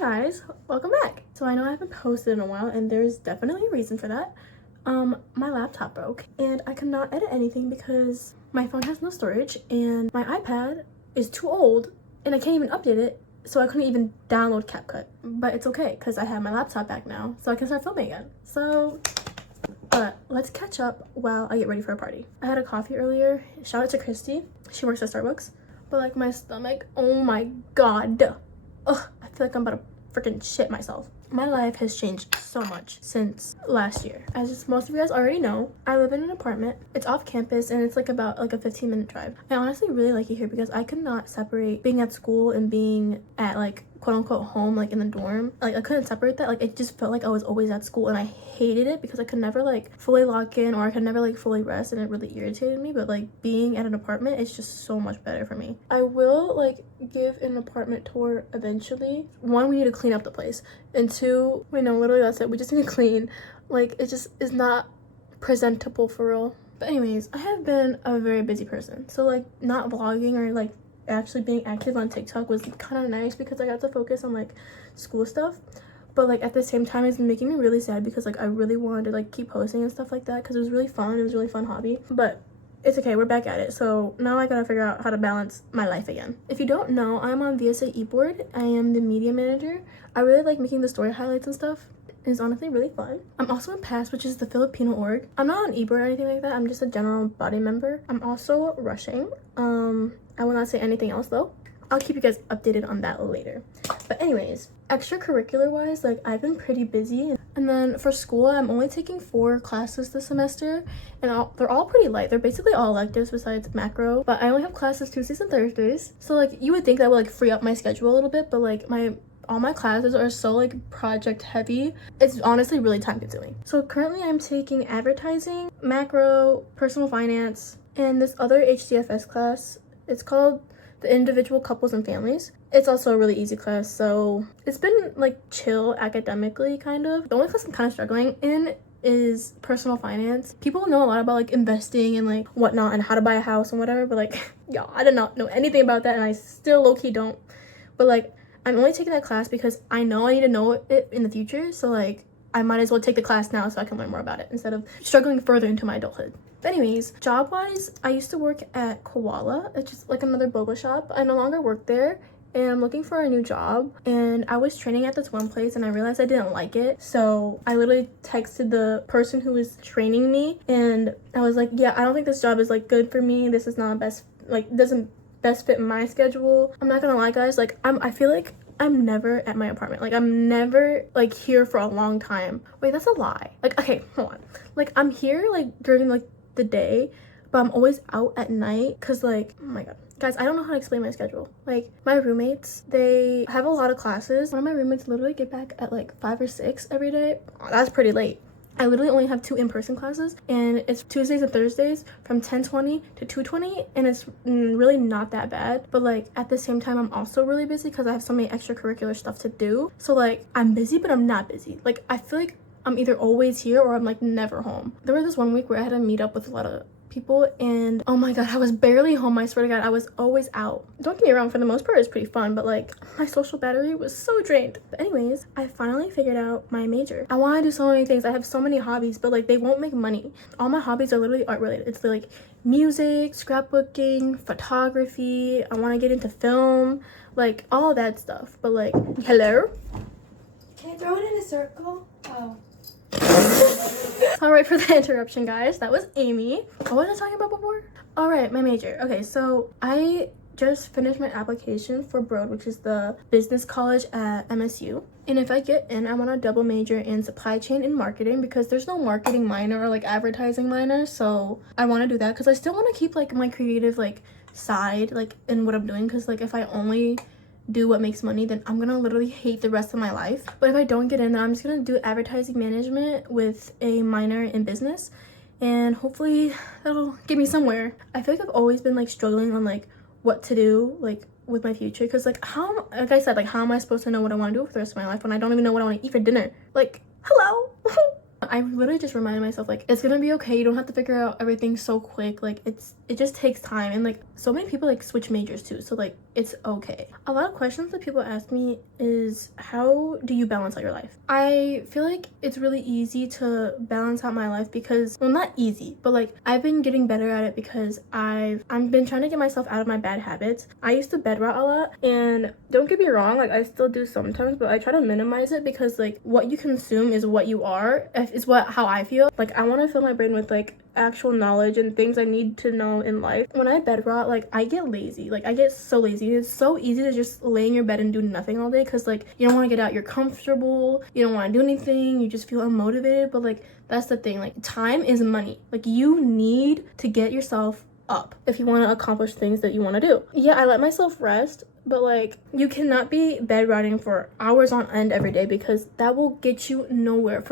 guys, welcome back. So I know I haven't posted in a while and there's definitely a reason for that. My laptop broke and I cannot edit anything because my phone has no storage and my iPad is too old and I can't even update it, so I couldn't even download CapCut. But it's okay because I have my laptop back now, so I can start filming again. But let's catch up while I get ready for a party. I had a coffee earlier. Shout out to Christy. She works at Starbucks. But like my stomach, oh my god. Ugh, I feel like I'm about to freaking shit myself. My life has changed so much since last year. As most of you guys already know, I live in an apartment. It's off campus and it's like about like a 15-minute drive. I honestly really like it here because I could not separate being at school and being at like quote unquote home, like in the dorm. Like I couldn't separate that. Like it just felt like I was always at school and I hated it because I could never like fully lock in or I could never like fully rest and it really irritated me. But like being at an apartment, it's just so much better for me. I will like give an apartment tour eventually. One, we need to clean up the place, and two, wait, no, literally that's it. We just need to clean. Like it just is not presentable for real. But anyways, I have been a very busy person, so like not vlogging or like actually being active on TikTok was kind of nice because I got to focus on like school stuff. But like at the same time, it's been making me really sad because like I really wanted to like keep posting and stuff like that because it was really fun. It was a really fun hobby. But it's okay, we're back at it. So now I gotta figure out how to balance my life again. If you don't know, I'm on VSA eBoard. I am the media manager. I really like making the story highlights and stuff. It's honestly really fun. I'm also in PASS, which is the Filipino org. I'm not on eBoard or anything like that. I'm just a general body member. I'm also rushing. I will not say anything else though. I'll keep you guys updated on that later. But anyways, extracurricular wise, like I've been pretty busy. And then for school, I'm only taking 4 classes this semester and they're all pretty light. They're basically all electives besides macro, but I only have classes Tuesdays and Thursdays. So like you would think that would like free up my schedule a little bit, but like all my classes are so like project heavy. It's honestly really time consuming. So currently I'm taking advertising, macro, personal finance, and this other HCFS class. It's called the Individual Couples and Families. It's also a really easy class, so it's been like chill academically kind of. The only class I'm kind of struggling in is personal finance. People know a lot about like investing and like whatnot and how to buy a house and whatever, but like y'all, I did not know anything about that and I still low-key don't. But like I'm only taking that class because I know I need to know it in the future, so like I might as well take the class now so I can learn more about it instead of struggling further into my adulthood. But anyways, job-wise, I used to work at Koala. It's just like another boba shop. I no longer work there and I'm looking for a new job. And I was training at this one place and I realized I didn't like it. So I literally texted the person who was training me and I was like, yeah, I don't think this job is like good for me. This is not doesn't best fit my schedule. I'm not gonna lie, guys, like I feel like I'm never at my apartment. Like I'm never like here for a long time. Wait, that's a lie. Like, okay, hold on. Like I'm here like during like the day, but I'm always out at night because like, oh my god, guys, I don't know how to explain my schedule. Like my roommates, they have a lot of classes. One of my roommates literally get back at like 5 or 6 every day. Oh, that's pretty late. I literally only have 2 in-person classes and it's Tuesdays and Thursdays from 10:20 to 2:20 and it's really not that bad. But like at the same time, I'm also really busy because I have so many extracurricular stuff to do. So like I'm busy, but I'm not busy. Like I feel like I'm either always here or I'm like never home. There was this one week where I had to meet up with a lot of people and oh my god, I was barely home. I swear to god, I was always out. Don't get me wrong, for the most part it's pretty fun, but like my social battery was so drained. But anyways, I finally figured out my major. I want to do so many things. I have so many hobbies, but like they won't make money. All my hobbies are literally art related. It's like music, scrapbooking, photography. I want to get into film, like all that stuff. But like, hello, can I throw it in a circle? Oh. Sorry for the interruption, guys. That was Amy. What was I talking about before? All right, my major. Okay, so I just finished my application for Broad, which is the business college at MSU. And if I get in, I want to double major in supply chain and marketing because there's no marketing minor or like advertising minor. So I want to do that because I still want to keep like my creative like side like in what I'm doing, because like if I only do what makes money, then I'm gonna literally hate the rest of my life. But if I don't get in, then I'm just gonna do advertising management with a minor in business and hopefully that'll get me somewhere. I feel like I've always been like struggling on like what to do like with my future because like like I said, like how am I supposed to know what I want to do for the rest of my life when I don't even know what I want to eat for dinner? Like, hello. I literally just reminded myself, like, it's gonna be okay. You don't have to figure out everything so quick. Like, it just takes time. And like, so many people like switch majors too, so like, it's okay. A lot of questions that people ask me is, how do you balance out your life? I feel like it's really easy to balance out my life because, well, not easy, but like, I've been getting better at it because I've been trying to get myself out of my bad habits. I used to bed rot a lot, and don't get me wrong, like, I still do sometimes, but I try to minimize it because like, what you consume is what you are, is how I feel. Like, I want to fill my brain with like actual knowledge and things I need to know in life. When I bed rot, like, I get lazy. Like, I get so lazy. It's so easy to just lay in your bed and do nothing all day because like, you don't want to get out, you're comfortable, you don't want to do anything, you just feel unmotivated. But like, that's the thing, like, time is money. Like, you need to get yourself up if you want to accomplish things that you want to do. Yeah, I let myself rest, but like, you cannot be bed rotting for hours on end every day because that will get you nowhere.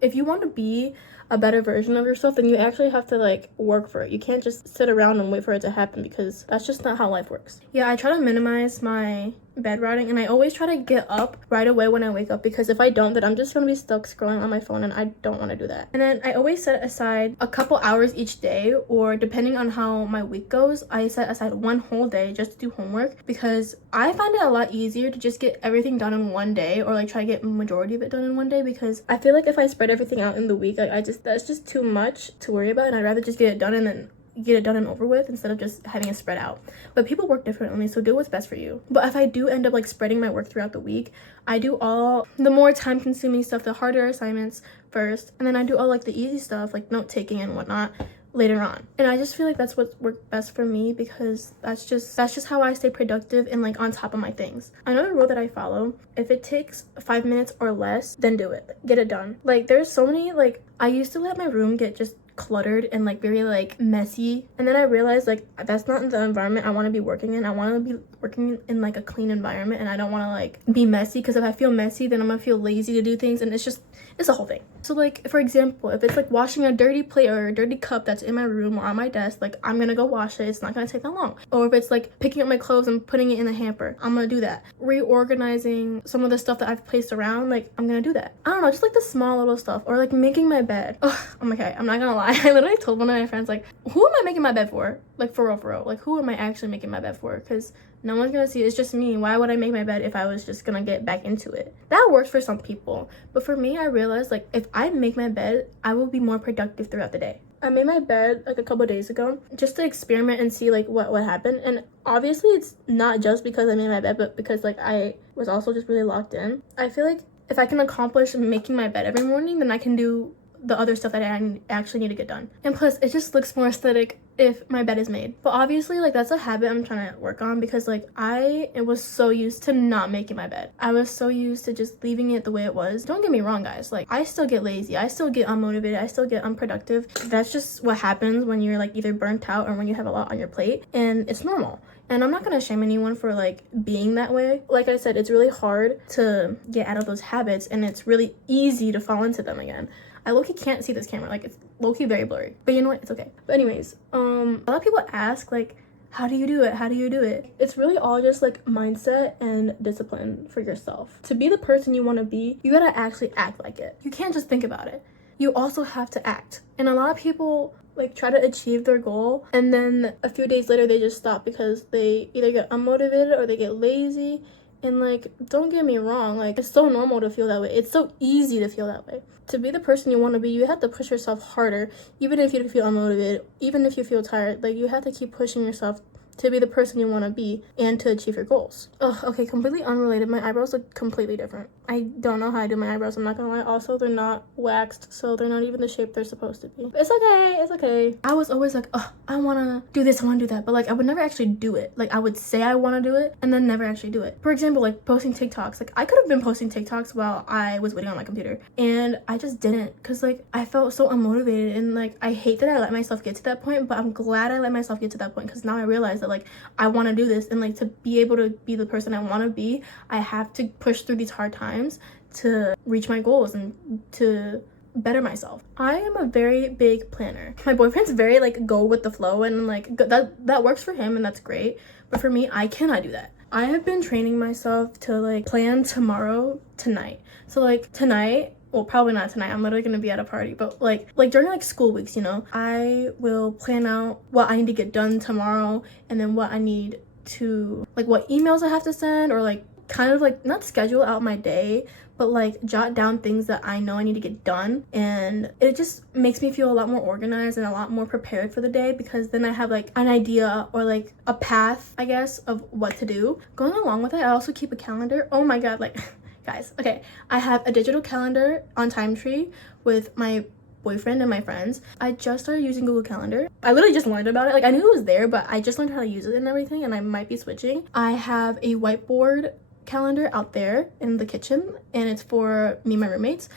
If you want to be a better version of yourself, then you actually have to like work for it. You can't just sit around and wait for it to happen because that's just not how life works. Yeah, I try to minimize my bed rotting, and I always try to get up right away when I wake up because if I don't, then I'm just gonna be stuck scrolling on my phone, and I don't want to do that. And then I always set aside a couple hours each day, or depending on how my week goes, I set aside one whole day just to do homework because I find it a lot easier to just get everything done in one day, or like try to get majority of it done in one day, because I feel like if I spread everything out in the week, like, that's just too much to worry about, and I'd rather just get it done and then get it done and over with instead of just having it spread out. But people work differently, so do what's best for you. But if I do end up like spreading my work throughout the week, I do all the more time consuming stuff, the harder assignments first, and then I do all like the easy stuff like note taking and whatnot later on. And I just feel like that's what worked best for me because that's just how I stay productive and like on top of my things. Another rule that I follow: if it takes 5 minutes or less, then do it. Get it done. Like, there's so many, like, I used to let my room get just cluttered and like very like messy, and then I realized like that's not the environment I want to be working in. I want to be working in like a clean environment, and I don't want to like be messy because if I feel messy, then I'm gonna feel lazy to do things, and it's a whole thing. So like, for example, if it's like washing a dirty plate or a dirty cup that's in my room or on my desk, like, I'm gonna go wash it. It's not gonna take that long. Or if it's like picking up my clothes and putting it in the hamper, I'm gonna do that. Reorganizing some of the stuff that I've placed around, like, I'm gonna do that. I don't know, just like the small little stuff. Or like making my bed. Ugh, I'm okay, I'm not gonna lie. I literally told one of my friends, like, who am I making my bed for? Like, for real. Like, who am I actually making my bed for? Because no one's gonna see it. It's just me. Why would I make my bed if I was just gonna get back into it? That works for some people, but for me, I realized like, if I make my bed, I will be more productive throughout the day. I made my bed like a couple days ago just to experiment and see like what happened. And obviously it's not just because I made my bed, but because like I was also just really locked in. I feel like if I can accomplish making my bed every morning, then I can do the other stuff that I actually need to get done. And plus, it just looks more aesthetic if my bed is made. But obviously, like, that's a habit I'm trying to work on because like, I was so used to not making my bed. I was so used to just leaving it the way it was. Don't get me wrong, guys, like, I still get lazy, I still get unmotivated, I still get unproductive. That's just what happens when you're like either burnt out or when you have a lot on your plate, and it's normal. And I'm not gonna shame anyone for like being that way. Like I said, it's really hard to get out of those habits, and it's really easy to fall into them again. I low-key can't see this camera, like, it's low-key very blurry, but you know what, it's okay. But anyways, a lot of people ask like, how do you do it? How do you do it? It's really all just like mindset and discipline for yourself. To be the person you want to be, you gotta actually act like it. You can't just think about it. You also have to act. And a lot of people like try to achieve their goal, and then a few days later they just stop because they either get unmotivated or they get lazy. And like, don't get me wrong, like, it's so normal to feel that way. It's so easy to feel that way. To be the person you want to be, you have to push yourself harder, even if you feel unmotivated, even if you feel tired. Like, you have to keep pushing yourself to be the person you want to be and to achieve your goals. Ugh, okay, completely unrelated. My eyebrows look completely different. I don't know how I do my eyebrows, I'm not gonna lie. Also, they're not waxed, so they're not even the shape they're supposed to be. But it's okay, it's okay. I was always like, oh, I wanna do this, I wanna do that, but like, I would never actually do it. Like, I would say I wanna do it and then never actually do it. For example, like posting TikToks. Like, I could have been posting TikToks while I was waiting on my computer, and I just didn't, because like, I felt so unmotivated, and like, I hate that I let myself get to that point, but I'm glad I let myself get to that point, because now I realize that like, I want to do this, and like, to be able to be the person I want to be, I have to push through these hard times to reach my goals and to better myself. I am a very big planner. My boyfriend's very like go with the flow, and like that works for him, and that's great, but for me, I cannot do that. I have been training myself to like plan tomorrow tonight. So like, tonight well, probably not tonight, I'm literally gonna be at a party, but like during like school weeks, you know, I will plan out what I need to get done tomorrow, and then what I need to, like, what emails I have to send, or like kind of like not schedule out my day, but like jot down things that I know I need to get done. And it just makes me feel a lot more organized and a lot more prepared for the day, because then I have like an idea or like a path, I guess, of what to do. Going along with it, I also keep a calendar. Oh my god, like guys, okay, I have a digital calendar on TimeTree with my boyfriend and my friends. I just started using Google Calendar. I literally just learned about it. Like, I knew it was there, but I just learned how to use it and everything, and I might be switching. I have a whiteboard calendar out there in the kitchen, and it's for me and my roommates.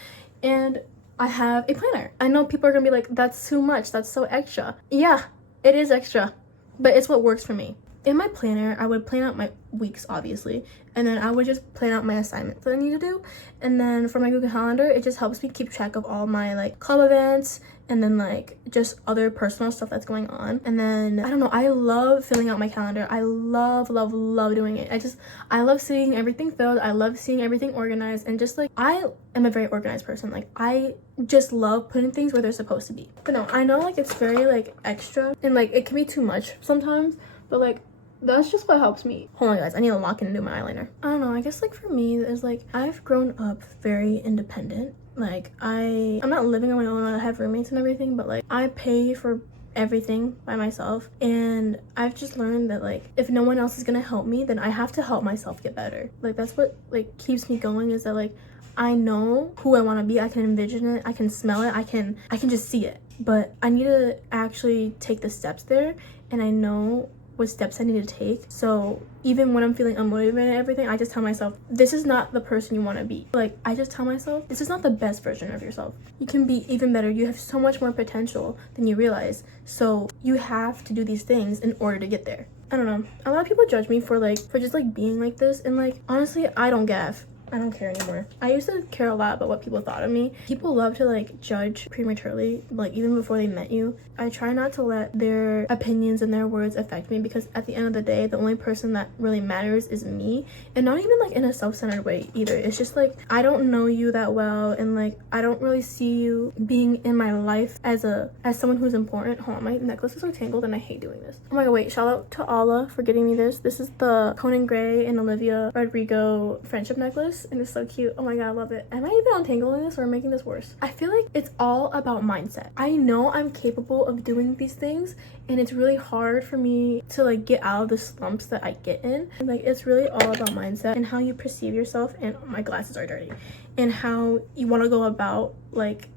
And I have a planner. I know people are gonna be like, that's too much, that's so extra. Yeah, it is extra, but it's what works for me. In my planner, I would plan out my weeks, obviously, and then I would just plan out my assignments that I need to do. And then for my Google Calendar, it just helps me keep track of all my like club events, and then like just other personal stuff that's going on. And then I don't know, I love filling out my calendar. I love doing it. I love seeing everything filled. I love seeing everything organized, and just like, I am a very organized person. Like, I just love putting things where they're supposed to be. But no, I know like it's very like extra, and like it can be too much sometimes, but like that's just what helps me. Hold on guys, I need to lock in and do my eyeliner. I don't know, I guess like for me, there's like, I've grown up very independent. Like, I'm not living on my own, I have roommates and everything, but like I pay for everything by myself, and I've just learned that like, if no one else is gonna help me, then I have to help myself get better. Like, that's what like keeps me going, is that like, I know who I want to be, I can envision it, I can smell it, I can just see it, but I need to actually take the steps there, and I know what steps I need to take. So even when I'm feeling unmotivated and everything, I just tell myself, this is not the person you want to be. Like, I just tell myself, this is not the best version of yourself. You can be even better. You have so much more potential than you realize. So you have to do these things in order to get there. I don't know. A lot of people judge me for just like being like this, and like, honestly, I don't gaff. I don't care anymore. I used to care a lot about what people thought of me. People love to like judge prematurely, like even before they met you. I try not to let their opinions and their words affect me, because at the end of the day, the only person that really matters is me. And not even like in a self-centered way either. It's just like, I don't know you that well, and like, I don't really see you being in my life as someone who's important. Hold on, my necklaces are tangled and I hate doing this. Oh my god, wait, shout out to Allah for getting me this. This is the Conan Gray and Olivia Rodrigo friendship necklace, and it's so cute. Oh my god, I love it. Am I even untangling this, or making this worse? I feel like it's all about mindset. I know I'm capable of doing these things, and it's really hard for me to like get out of the slumps that I get in. And like, it's really all about mindset and how you perceive yourself, and my glasses are dirty, and how you want to go about like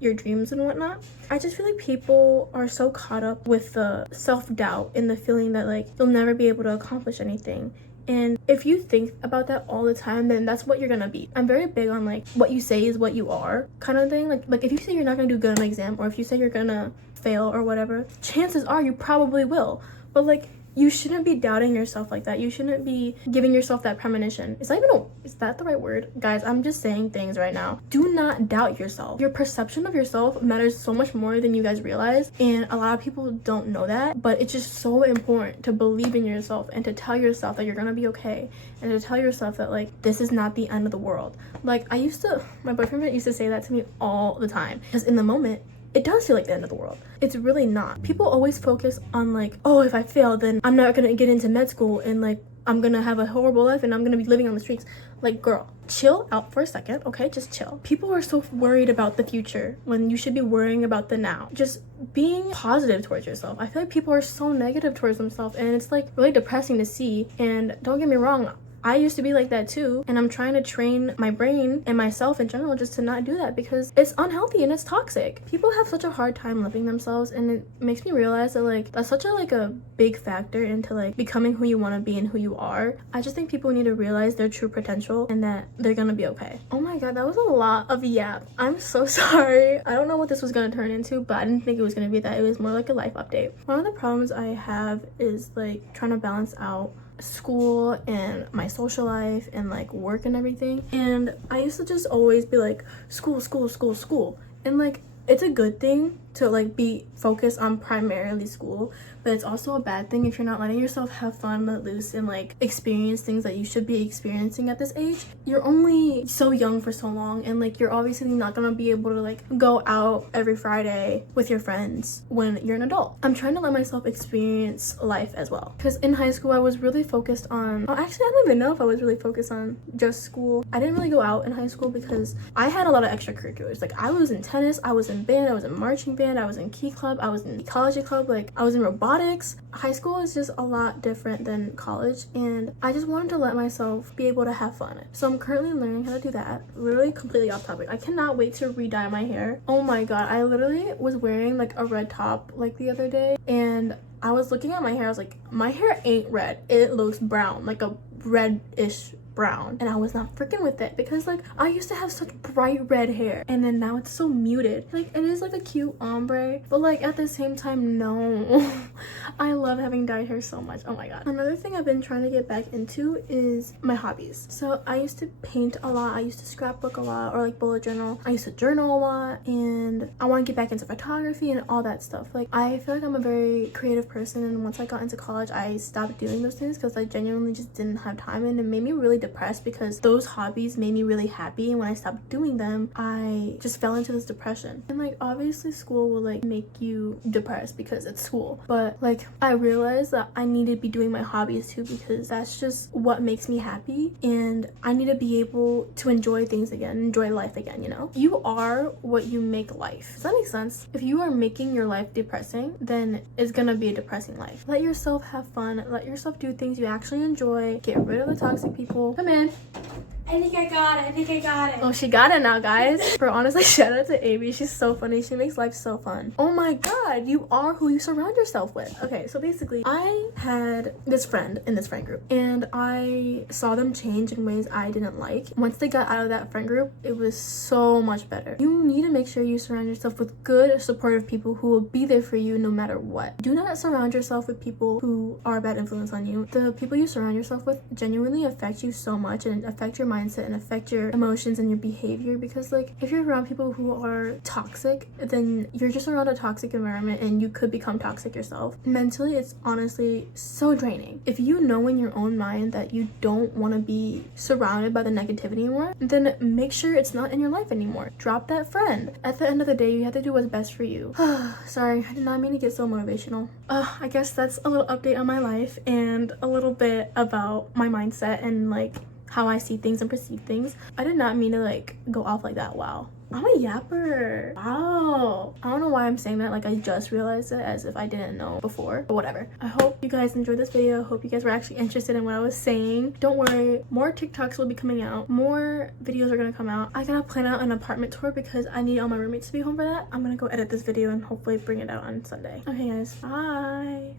your dreams and whatnot. I just feel like people are so caught up with the self-doubt and the feeling that like you'll never be able to accomplish anything. And if you think about that all the time, then that's what you're gonna be. I'm very big on like, what you say is what you are kind of thing. Like if you say you're not gonna do good on an exam, or if you say you're gonna fail or whatever, chances are you probably will. But like, you shouldn't be doubting yourself like that. You shouldn't be giving yourself that premonition. Is that the right word? Guys, I'm just saying things right now. Do not doubt yourself. Your perception of yourself matters so much more than you guys realize, and a lot of people don't know that, but it's just so important to believe in yourself, and to tell yourself that you're gonna be okay, and to tell yourself that like, this is not the end of the world. Like, my boyfriend used to say that to me all the time, because in the moment, it does feel like the end of the world. It's really not. People always focus on like, oh, if I fail, then I'm not gonna get into med school, and like, I'm gonna have a horrible life, and I'm gonna be living on the streets. Like, girl, chill out for a second, okay? Just chill. People are so worried about the future when you should be worrying about the now. Just being positive towards yourself. I feel like people are so negative towards themselves, and it's like really depressing to see. And don't get me wrong, I used to be like that too, and I'm trying to train my brain and myself in general just to not do that, because it's unhealthy and it's toxic. People have such a hard time loving themselves, and it makes me realize that like, that's such a big factor into like becoming who you want to be and who you are. I just think people need to realize their true potential, and that they're gonna be okay. Oh my god, that was a lot of yap. I'm so sorry. I don't know what this was gonna turn into, but I didn't think it was gonna be that. It was more like a life update. One of the problems I have is like trying to balance out school and my social life and like work and everything. And I used to just always be like, school, and like, it's a good thing, to like be focused on primarily school, but it's also a bad thing if you're not letting yourself have fun, let loose, and like experience things that you should be experiencing at this age. You're only so young for so long, and like you're obviously not gonna be able to like go out every Friday with your friends when you're an adult. I'm trying to let myself experience life as well, because in high school I was really focused on, oh, actually I don't even know if I was really focused on just school. I didn't really go out in high school because I had a lot of extracurriculars. Like I was in tennis, I was in band, I was in marching band, I was in key club, I was in ecology club, like I was in robotics. High school is just a lot different than college, and I just wanted to let myself be able to have fun. So I'm currently learning how to do that. Literally completely off topic. I cannot wait to re-dye my hair. Oh my god, I literally was wearing like a red top like the other day, and I was looking at my hair. I was like, my hair ain't red, it looks brown, like a reddish brown, and I was not freaking with it because like I used to have such bright red hair, and then now it's so muted. Like it is like a cute ombre, but like at the same time, no. I love having dyed hair so much. Oh my god. Another thing I've been trying to get back into is my hobbies. So I used to paint a lot, I used to scrapbook a lot, or like bullet journal. I used to journal a lot, and I want to get back into photography and all that stuff. Like I feel like I'm a very creative person, and once I got into college I stopped doing those things because I genuinely just didn't have time, and it made me really depressed because those hobbies made me really happy, and when I stopped doing them I just fell into this depression. And like obviously school will like make you depressed because it's school, but like I realized that I need to be doing my hobbies too, because that's just what makes me happy, and I need to be able to enjoy things again, enjoy life again, you know? You are what you make life. Does that make sense? If you are making your life depressing, then it's gonna be a depressing life. Let yourself have fun, let yourself do things you actually enjoy, get rid of the toxic people. Come in. I think I got it. I think I got it. Oh, she got it now, guys. For honestly, shout out to Amy. She's so funny. She makes life so fun. Oh my god, you are who you surround yourself with. Okay, so basically, I had this friend in this friend group, and I saw them change in ways I didn't like. Once they got out of that friend group, it was so much better. You need to make sure you surround yourself with good, supportive people who will be there for you no matter what. Do not surround yourself with people who are a bad influence on you. The people you surround yourself with genuinely affect you so much, and affect your mindset and affect your emotions and your behavior, because like if you're around people who are toxic, then you're just around a toxic environment and you could become toxic yourself. Mentally, it's honestly so draining. If you know in your own mind that you don't want to be surrounded by the negativity anymore, then make sure it's not in your life anymore. Drop that friend. At the end of the day, you have to do what's best for you. Sorry, I did not mean to get so motivational. I guess that's a little update on my life and a little bit about my mindset and like how I see things and perceive things. I did not mean to like go off like that. Wow, I'm a yapper. Wow, I don't know why I'm saying that, like I just realized it as if I didn't know before, but whatever. I hope you guys enjoyed this video. Hope you guys were actually interested in what I was saying. Don't worry, more TikToks will be coming out, more videos are gonna come out. I gotta plan out an apartment tour because I need all my roommates to be home for that. I'm gonna go edit this video and hopefully bring it out on Sunday. Okay guys, bye.